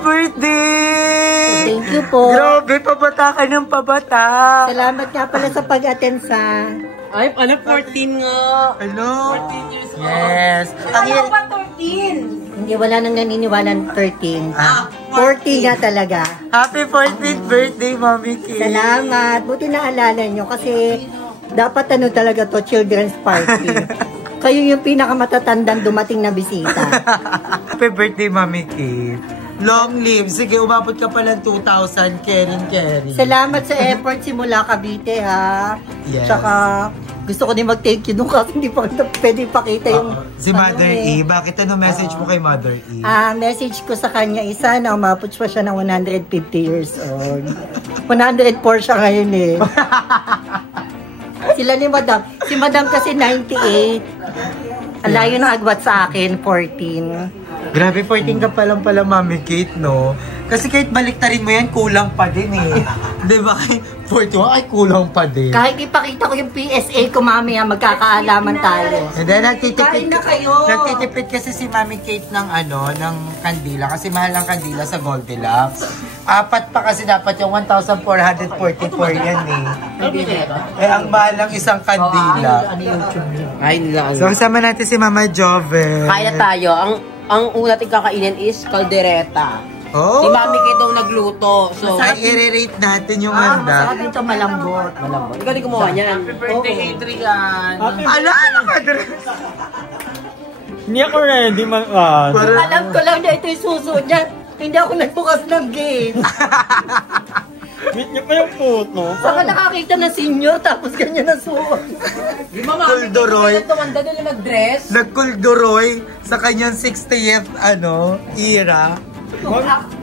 birthday! Thank you po. Grabe, pabata ka ng pabata. Salamat nga pala sa pag-attend sa... Ay, 14 nga. Ano? 14 years old. Yes. Ano ba 13? Hindi, wala nang naniniwala ng 13. 40 nga talaga. Happy 14th birthday, Mami Kate. Salamat. Buti naalala nyo kasi dapat ano talaga to, children's party. Kayo yung pinakamatatandang dumating na bisita. Happy birthday, Mami Kate. Long live. Sige, umabot ka pa ng 2,000. Kering. Salamat sa effort simula Cavite, ha? Yes. Tsaka, gusto ko din mag-thank you doon kasi hindi pa pwede ipakita yung... Si Mother E. Bakit ano message mo kay Mother E? Message ko sa kanya, isa na umabot pa siya ng 150 years old. 104 siya ngayon eh. Sila ni Madam. Si Madam kasi 98. Ang layo ng agwat sa akin, 14. Grabe, 14 ka pa lang pala, Mami Kate, no? Kasi kahit baliktarin mo yan, kulang pa din eh. Diba? 41, ay kulang pa din. Kahit ipakita ko yung PSA ko mamaya, magkakaalaman tayo. And then, nagtitipid, Kain na kayo! nagtitipid kasi si Mami Kate ng ano, ng kandila. Kasi mahal ang kandila sa Goldilocks. 4 pa kasi dapat yung 1,444 yan eh. Eh, ang mahal ng isang kandila. Ano YouTube niyo? Ay, nila. So, kasama natin si Mama Joven. Kain na tayo. Ang una natin kakainin is caldereta. Oh! Si Mami Kate daw nagluto. So, Ay, i-rate natin yung handa. Masarap ito malambot. malambot. Ikaw din gumawa niyan. Happy birthday, Adrian. Ala, ano ka, Dres? Hindi ako ready man. Alam ko lang na ito yung suso niya. Hindi ako nagbukas ng gate. Meet niyo pa yung photo. Saka nakakita na senior tapos ganyan na suot. Di ba Mami Kate Kulduroy. na tumanda doon yung nag-dress? Nagkulduroy sa kanyang 60th, era.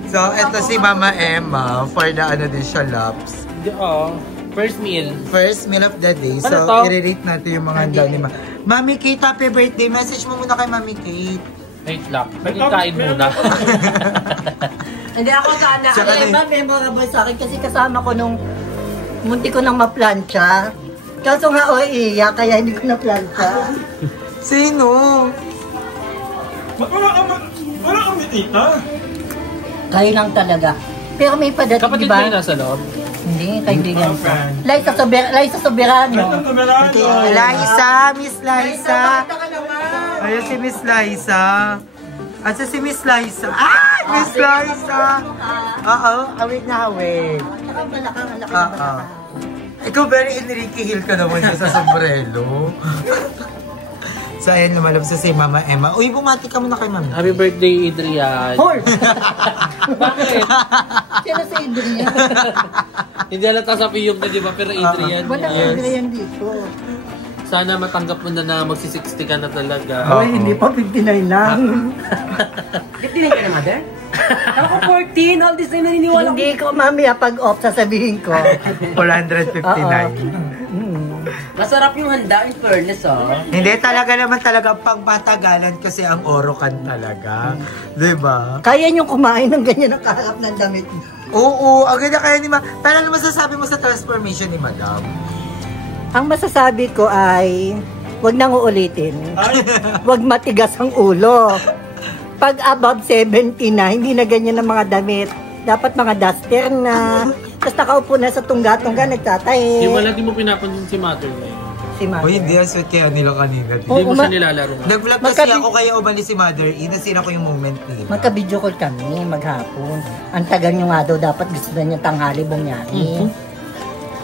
So, ito si Mama Emma for the din siya, laps. First meal. First meal of the day. So, i-rate natin yung mga handa ni Mami Kate, happy birthday. Message mo muna kay Mami Kate. Wait lang. Kain muna. Hindi ako sana. Memorable sa akin kasi kasama ko nung munti ko nang maplantsa. Kaso nga iya, kaya hindi ko na-plantsa. Sino? Wala kami tita. Kayo lang talaga. Pero may padating, Kapatid diba? mo yung nasa loob? Hindi, kaibigan ko. Liza Soberano. Miss Liza. Ayun si Miss Liza. At si Miss Liza. Miss Liza. Oo, awit na awit. Oo. Ikaw very Enrique Hill ka naman sa sombrero. So, ayun, lumalabas si Mama Emma. Uy, bumati ka muna kay Mami. Happy birthday, Adrian. Hoy! Bakit? Sino si Adrian? Hindi alata sa piyong na, di ba? Pero Adrian. Walang Adrian dito. Sana matanggap mo na magsi-60 ka na talaga. Hoy, hindi pa 59 lang. 59 ka na, Mother? Ako 14, all this time naniniwala ko. Hindi ko, Mami, pag off, sasabihin ko. 459. Masarap yung handa in fairness, Hindi, talaga naman talaga pagmatagalan kasi ang orokan talaga. Diba? Kaya niyong kumain ng ganyan ang kaharap ng damit. Oo, agad na kaya ni Ma. Pero ano masasabi mo sa transformation ni Madam? Ang masasabi ko ay, wag nang uulitin. Wag matigas ang ulo. Pag above 70 na, hindi na ganyan ang mga damit. Dapat mga duster na. Tapos nakaupo na sa tungga-tungga, nagtatahe. Di wala, di mo pinapansin si Mother mo. Si Mother. Uy, hindi ang sweet kaya nila kanina. Hindi mo siya nilalaro. Nag-vlog kasi ako kaya umalis si Mother E. Nasira ko yung moment nila. Magka-video call kami, maghapon. Ang tagal nyo nga daw, dapat gusto na niya tanghali bunyari.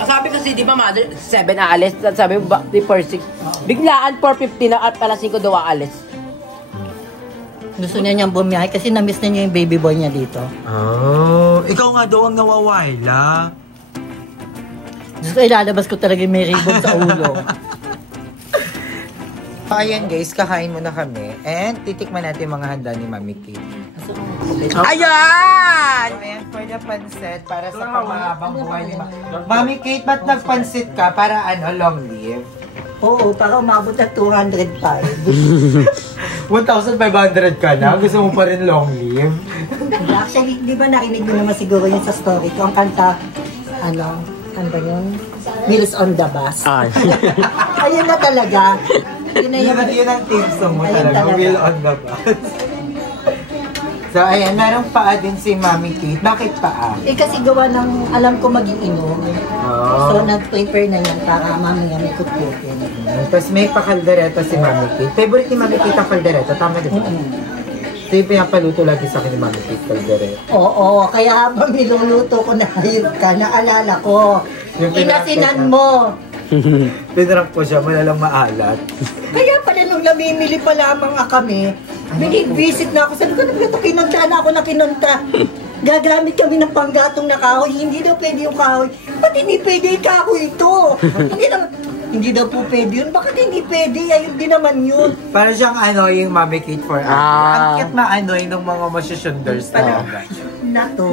Sabi kasi, di ba, Mother, 7 aalis. Sabi mo, 4-6. Biglaan, 4:50 na at alas 5 daw aalis. Gusto niya niyang bumiyahe kasi na-miss na niya yung baby boy niya dito. Oh, ikaw nga daw ang nawawala. Gusto ilalabas ko talaga yung may ribbon sa ulo. Ayan guys, kakain muna kami. And titikman natin mga handa ni Mami Kate. Ayan! Ayan for the pansit para sa pamahabang buhay ni Mami Kate, ba't nagpansit ka? Para long live? Oo, para umabot na 205. 1,500 ka na? Gusto mo pa rin long live? Actually, di ba narinig mo naman siguro yun sa story ko? Ang kanta, ano ba yun? Wheels on the Bus. Ayun na talaga. Yun na Yun ang team song mo Ayun talaga. talaga. Wheel on the Bus. So, ayan, merong paa din si Mami Kate. Bakit paa? Eh kasi gawa ng alam ko mag-iinom. Oh. So nag-prepare na yan para mamaya may kukutin. Tapos may pakaldereta si Mami Kate. Favorite ni Mami Kate ang kaldereta. Tama din ba? Ito yung pinapaluto lagi sa akin ni Mami Kate, kaldereta. Oo, kaya habang niluluto ko na hayop ka, naalala ko. Yung Inasinan mo. Pinarap ko siya, malalang maalat. Kaya pala nung namimili pa lamang kami, binibisit na ako. Sabi ko, kinunta na ako na kinunta. Gagamit kami ng panggatong na kahoy. Hindi daw pwede yung kahoy. Ba't hindi pwede yung kahoy ito? Hindi daw po pwede yun. Bakit hindi pwede? Ayun din naman yun. Para siyang annoying Mami Kate for ang cute ma-annoy ng mga masyashunders talaga. Na to.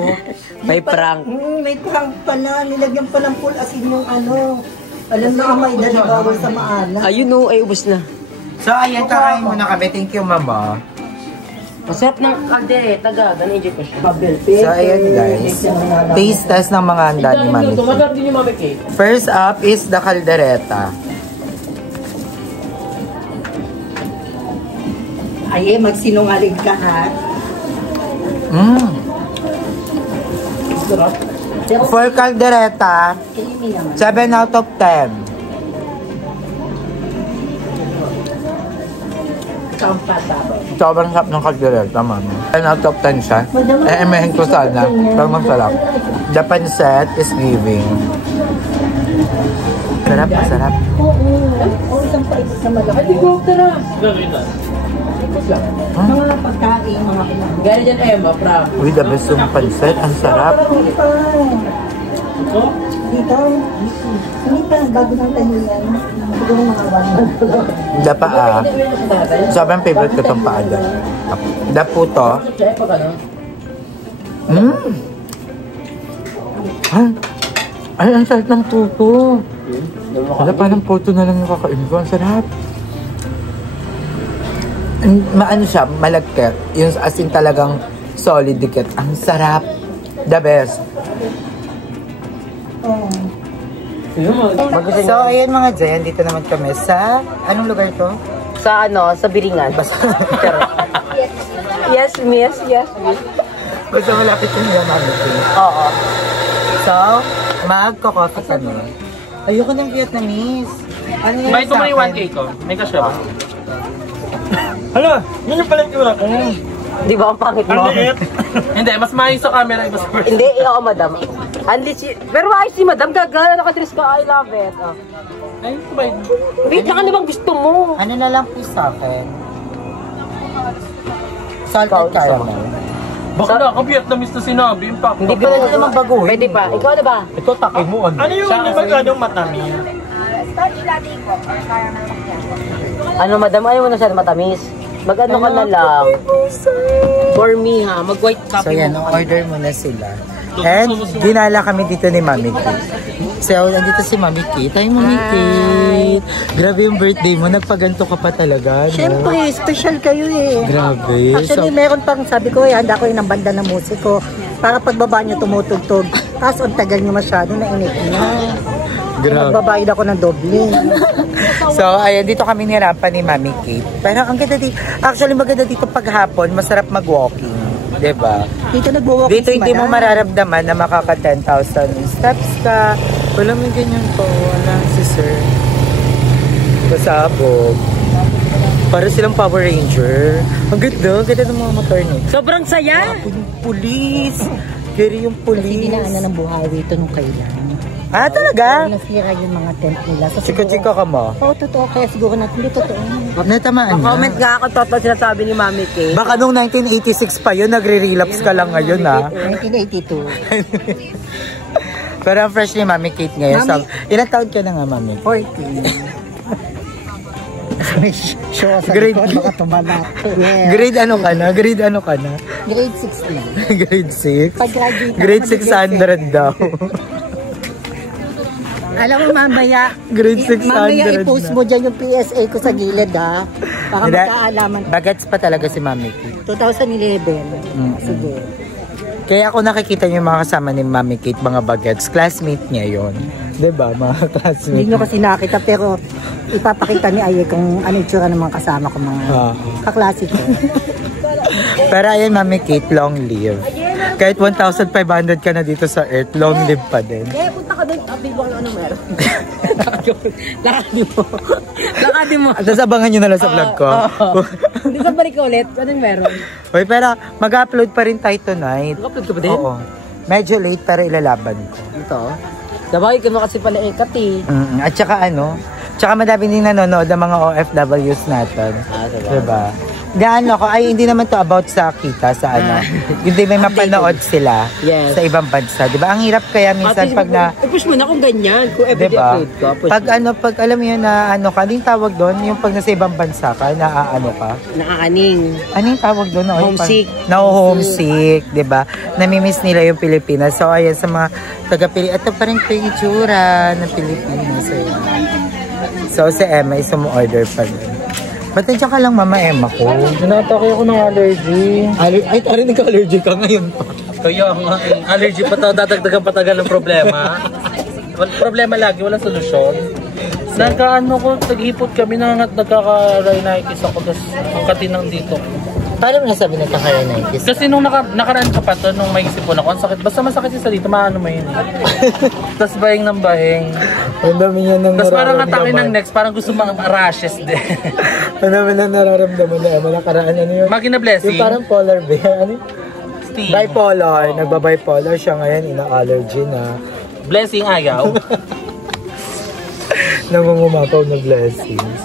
May prank. May prank pala. Nilagyan pa ng full asin yung ano. Alam na may bawal sa maalat. Ayun o, ay ubos na. So, ayan, kakain muna kami. Thank you, Mama. Masarap ng kaldereta, gag. Ano-enjoy ko siya. So, ayan, guys. Taste test ng mga handa ni Mami Kate. Masarap din yung Mami Kate. First up is the kaldereta. Ay, magsinungaling ka ha. For kaldereta, 7 out of 10. Sobrang sarap ng kaldereta, Mami. 10 out of 10 siya. Emehin ko sana. Pero masarap. The pancit is giving. Sarap, sarap. Oo, isang pait sa malaki. Tara. Mga pagkain, mga ilang. Gano'n dyan, Emma, prank. Uy, the best yung pancit. Ang sarap. Dito, bago ng tayo yan. Siguro mga 1 month. The paa. Sobrang favorite ko itong paa dyan. The puto. Ay, ang sarap ng puto. Wala pa ng puto na lang yung kakain ko. Ang sarap. Maano siya, malagkit. Yung as in talagang solid dikit. Ang sarap. The best. So, ayan mga Jayan, dito naman kami sa... Anong lugar to? Sa ano, sa Biringan. Yes, miss. Yes, miss. Basta malapit yung nila Mami Kate. Oo. So, magko-coffee kami. Ayoko ng Vietnamese. Ano yan Bakit mo na yung 1K ko? May kasya ba? Hala, yun yung pala yung tura ko. Di ba ang pangit Ang mo? liit. Hindi, mas maayos sa camera. Mas Hindi, ako, madam. Pero ayos si madam, gagana nakadress ka. I love it. Oh. Ay, ito ba yun? Wait, ano bang gusto mo? Ano na lang po sa akin? Salted caramel. Baka na ako Vietnamese na sinabi. Hindi Pwede naman baguhin. Pwede pa. Ikaw na ba? Ito, takay mo. Ano yung magandang matamis? Ano, madam? Ayaw mo na siya matamis. Mag-ano ka na lang. For me, ha? Mag-white So coffee yan, mo. order muna sila. And dinala kami dito ni Mami Kate. So, nandito si Mami Kate. Hi, Mami Kate. Grabe yung birthday mo. Nagpaganto ka pa talaga, no? Siyempre, special kayo eh. Grabe. Actually, meron pang sabi ko, handa ko yung ng banda ng musiko. Para pagbaba nyo tumutugtog. Tapos, ang tagal nyo masyado na init na. Grabe. Magbabayad ako ng doble. So, ayan, dito kami nirapan ni Mami Kate. Pero ang ganda dito. Actually, maganda dito paghapon. Masarap mag-walking. Diba? Dito nag-walk Dito hindi mo mararamdaman na makaka 10,000 steps ka. Wala may ganyan po. Wala si sir. Pasabog. Para silang Power Ranger. Ang ganda ng mga motor nito. Sobrang saya! Yung pulis. Kaya yung pulis. Dinaanan ng buhay dito nung kailan. Ah, talaga? Nasira yung mga tent nila. So, Chika-chika ka mo. Oo, totoo. Kaya siguro natin hindi totoo. Natamaan na. Comment nga ako, totoo sinasabi ni Mami Kate. Baka nung 1986 pa yun, nagre-relapse ka lang ngayon, ha? 1982. Pero ang fresh ni Mami Kate ngayon. Mami. Ilang taon ka na nga, Mami? 14. May show sa Grade- likod, baka tumalat. Yeah. Grade ano ka na? Grade ano ka na? Grade 6 na. Grade 6? Pag-graduate ako, Grade mag-grade 600 daw. Alam mo, mamaya, Grade 600 mamaya i-post na. mo dyan yung PSA ko sa gilid, ha? Baka Hindi. magkaalaman. Bagets pa talaga si Mami Kate. 2011. Sige. Kaya ako nakikita yung mga kasama ni Mami Kate, mga bagets. Classmate niya yon, diba, mga classmate? Hindi nyo kasi nakita, pero ipapakita ni Aye kung ano itsura ng mga kasama ko, mga kaklase ko. Pero ayan, Mami Kate, long live. Kahit 1,500 ka na dito sa Earth, long live pa din. Kaya punta ka doon, update mo kung ano meron. Lakadin mo. Lakadin mo. Tapos abangan nyo na lang sa vlog ko. Hindi ka balik ulit, anong meron? Uy, pero mag-upload pa rin tayo tonight. Mag-upload ka ba din? Oo. Medyo late pero ilalaban ko. Ito. Sabay ka mo kasi pala ikat eh. At saka tsaka madami din nanonood ng mga OFWs natin. Diba? Gaano ako, hindi naman to about sa kita, sa hindi may mapanood sila sa ibang bansa. Diba? Ang hirap kaya minsan pag na... I-push mo na kung ganyan, kung everyday diba? upload ka. Pag alam mo yun na anong tawag doon, yung pag nasa ibang bansa ka, ka? Nakakaning. Anong tawag doon? Homesick. Na-homesick, diba? Namimiss nila yung Pilipinas. So, ayan, sa mga taga-Pilipinas, ito pa rin yung itsura ng Pilipinas. So, si Emma, sumu-order pa rin. Ba't nandiyan ka lang, Mama Emma ko? Tinatake ako ng allergy. Ay, tarin nagka-allergy ka ngayon pa. Kaya nga, allergy pa to, dadagdagan patagal ng problema. Problema lagi, walang solusyon. Naghihipot kami na nagkaka-rhinitis ako, tapos ang katinang dito. Paano mo nasabi nagkaka-rhinitis? Kasi nung nakaraan ka pa to, nung may sipon ako, ang sakit. Basta masakit yung sa dito, maano mo yun. Tapos bahing ng bahing. Ang dami niya nang tapos parang atake ng next, parang gusto mga rashes din. Ang dami na nararamdaman na Emma, nakaraan yun. Magina blessing. Yung parang polar bear, Steve. Bipolar, nagba-bipolar siya ngayon, ina-allergy na. Blessing ayaw. Nangungumapaw na blessings.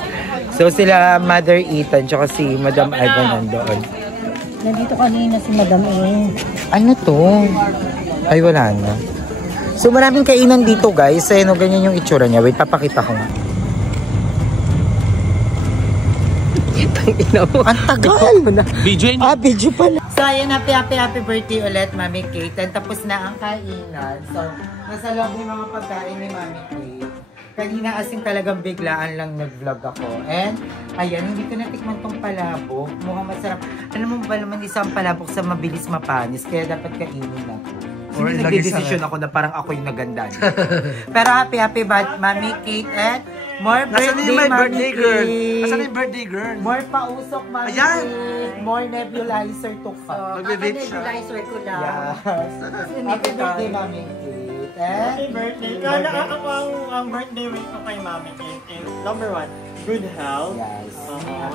So sila Mother Ethan tsaka si Madam Ivan nandoon. Nandito kanina si Madam E. Ano to? Ay wala na. So maraming kainan dito guys. Ayun, ganyan yung itsura niya. Wait, papakita ko nga. Ang tagal! Video yun. Video pala. So ayun, happy birthday ulit Mami Kate. And tapos na ang kainan. So nasa loob yung mga pagkain ni Mami Kate. Kanina asing talagang biglaan lang nag-vlog ako. And, ayan, hindi ko natikman tong palabok. Mukhang masarap. Alam mo ba naman isang palabok sa mabilis mapanis, kaya dapat kainin na ko. Hindi nagdidesisyon ako na parang ako yung naganda. Pero happy Mami Kate and more birthday Mami Kate. Nasaan yung birthday girl? More pausok Mami Kate. More nebulizer to come. Nebulizer ko lang. Yes. Happy birthday Mami Kate. Happy birthday. Ang birthday week ko kay Mami Kate is number 1, good health. Yes.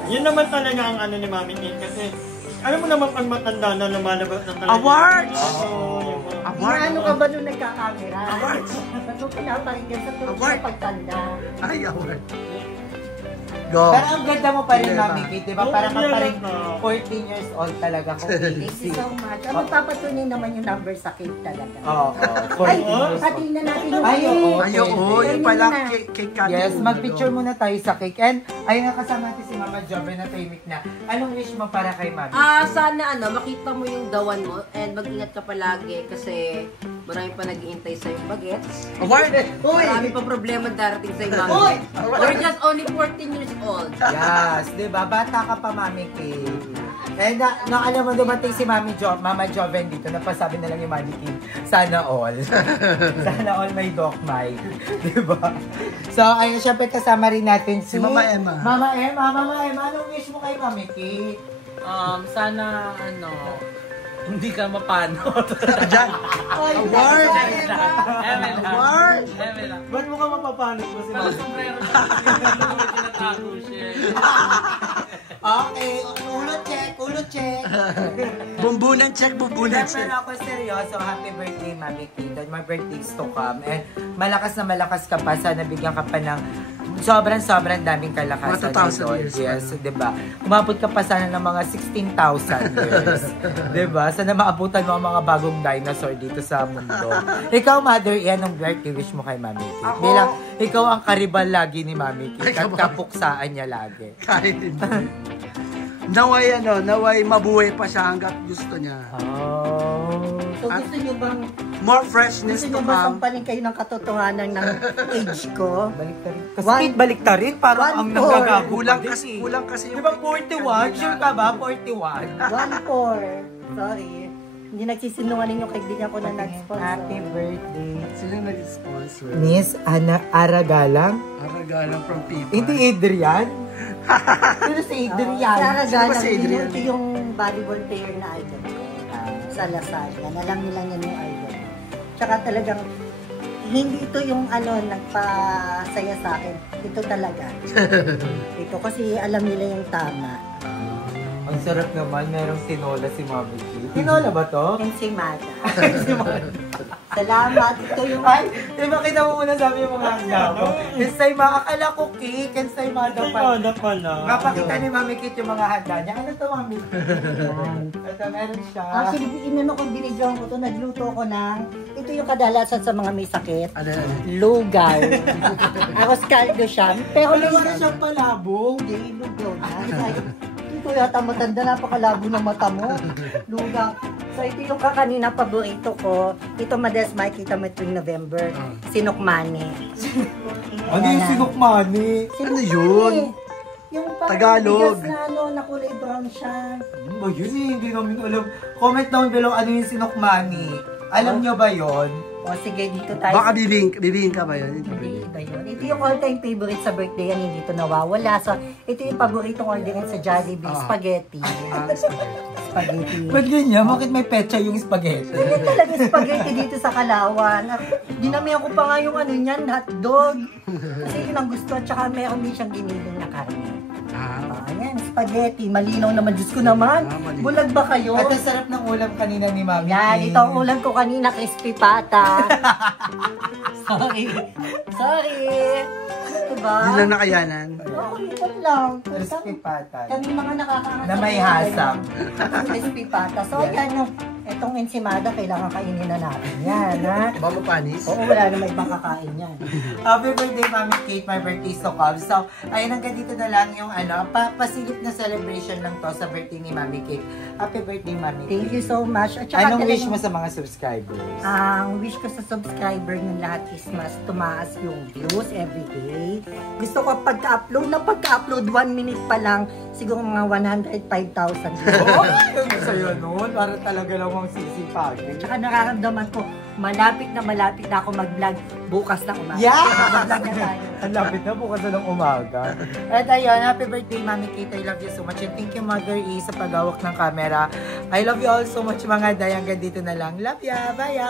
Yun naman talaga ang ano ni Mami Kate kasi alam mo naman pag matanda na lumalabas na talaga. Awards! Award! Ano ka ba nung nagkakamera? Awards! Ba't mo pinapakinggan sa tulog sa pagtanda? Ay, award. Go. Pero ang ganda mo pa rin, Mami Kate, diba? Parang ka pa rin 14 years old talaga kung Thank you so much. Magpapatunay naman yung number sa cake talaga. Oo. Ay, hatiin na natin yung yung pala cake cutting. Yes, mag-picture muna tayo sa cake. And ayun, nakasama natin si Mama Joven na tahimik na. Anong wish mo para kay Mami? Sana makita mo yung dawan mo and mag-ingat ka palagi kasi marami pa nag-iintay sa yung bagets. Award! Marami pa problema darating sa yung Mami. We're just only 14 years old. Yes, diba? Bata ka pa, Mami Kate. And alam mo, dumating si Mama Joven dito, napasabi na lang yung Mami Kate, sana all. Sana all may dokmay. Diba? So, ayun, syempre kasama rin natin si Mama Emma. Mama Emma, anong wish mo kay Mami Kate? Sana, hindi ka mapano. Diyan! Award! Award! Ba't mo ka mapapanik mo si Mami? Okay, ulo check. Bumbunan check. Pero ako seryoso, happy birthday Mami Kate. My birthday is to come. And malakas na malakas ka pa. Sana bigyan ka pa ng sobrang daming kalakasan. 2,000 years. Yes, diba? Umabot ka pa sana ng mga 16,000 years. Diba? Sana maabutan mo ang mga bagong dinosaur dito sa mundo. Ikaw, Mother, yan ang birthday wish mo kay Mami Kate. Bilang ikaw ang karibal lagi ni Mami Kate. At kapuksaan niya lagi. Kahit hindi. Naway mabuhay pa siya hanggat gusto niya. So gusto niyo bang more freshness to come. Sampalin kayo ng katotohanan ng age ko? Baliktarin. Parang ang nanggagago. Kulang kasi yung... Di ba 41? Sure ka ba? 41? 1-4. Sorry. Hindi nagsisinungaling yung kaibigan ko na nag-sponsor. Happy birthday. Sino nag-sponsor? Miss Ana Aragalang? Aragalang from Pipa. Hindi Adrian? Sino si Adrian? Aragalang. Si Adrian. Ito yung volleyball player na idol ko. Sa Lasal. Yan, alam nila yan yung idol. Tsaka talagang, hindi ito yung nagpasaya sa akin. Ito talaga. Ito kasi alam nila yung tama. Ang sarap naman, merong tinola si Mami K. Tinola ba to? Ensimada. Salamat. Ito yung... Ay, diba kita mo muna sabi yung mga handa ko? Ensaymada, akala ko cake, ensaymada pa. Ensaymada pala. Mapakita ni Mami Kit yung mga handa niya. Ano to, Mami? Ito, meron siya. Actually, inano ko, binidyoan ko to, nagluto ko ng... Ito yung kadalasan sa mga may sakit. Lugaw. Aros caldo siya. Pero may... Wala siyang palabong. Hindi, lugaw na. Ito yata matanda, napakalabo ng mata mo. Lugaw. So ito yung kakanina paborito ko. Ito madalas makikita mo tuwing November. Sinukmani. Ano yung sinukmani? Ano yun? Yung parang Tagalog. bigas na kulay brown siya. Ano ba yun eh? Hindi namin alam. Comment down below ano yung sinukmani. Alam nyo ba yon? O sige, dito tayo. Baka bibingka ba yun? Hindi iba yun. Ito yung all-time favorite sa birthday yan, hindi ito nawawala. So, ito yung paboritong orderin sa Jollibee, spaghetti. Spaghetti. Ba't ganyan? Bakit may petsa yung spaghetti? Ganyan talaga spaghetti dito sa Kalawan. Dinamihan ko pa nga yung niyan, hotdog. Kasi yun ang gusto. Tsaka meron din siyang giniling na karne. Ayan, spaghetti. Malinaw naman. Diyos ko naman. Bulag ba kayo? At ang sarap ng ulam kanina ni Mami. Yan, ito ang ulam ko kanina, crispy pata. Sorry. Diba? Hindi lang nakayanan. Oo, ito lang. Crispy patas. Kami mga nakakaangat. Na may hasang. Crispy pata. So, yan yung, itong ensimada, kailangan kainin na natin. Yan, ha? Ba mapanis? Oo, wala na may ibang kakain yan. Happy birthday, Mami Kate. My birthday is to come. So, ayun, hanggang dito na lang yung pasilip na celebration lang to sa birthday ni Mami Kate. Happy birthday, Mami Kate. Thank you so much. At saka Anong wish talagang- mo sa mga subscribers? Ang wish ko sa subscriber ng lahat is mas tumaas yung views everyday. Gusto ko pagka-upload 1 minute pa lang, siguro mga 105,000 views. Oh, yung sa'yo nun. Para talaga lang mong sisipagin. Tsaka nararamdaman ko, malapit na ako mag-vlog bukas na umaga. Yeah! Mag-vlog na tayo. Ang lapit na bukas na ng umaga. At ayun, happy birthday, Mami Kate. I love you so much. And thank you, Mother E, sa paghawak ng camera. I love you all so much, mga day. Hanggang dito na lang. Love ya. Bye ya.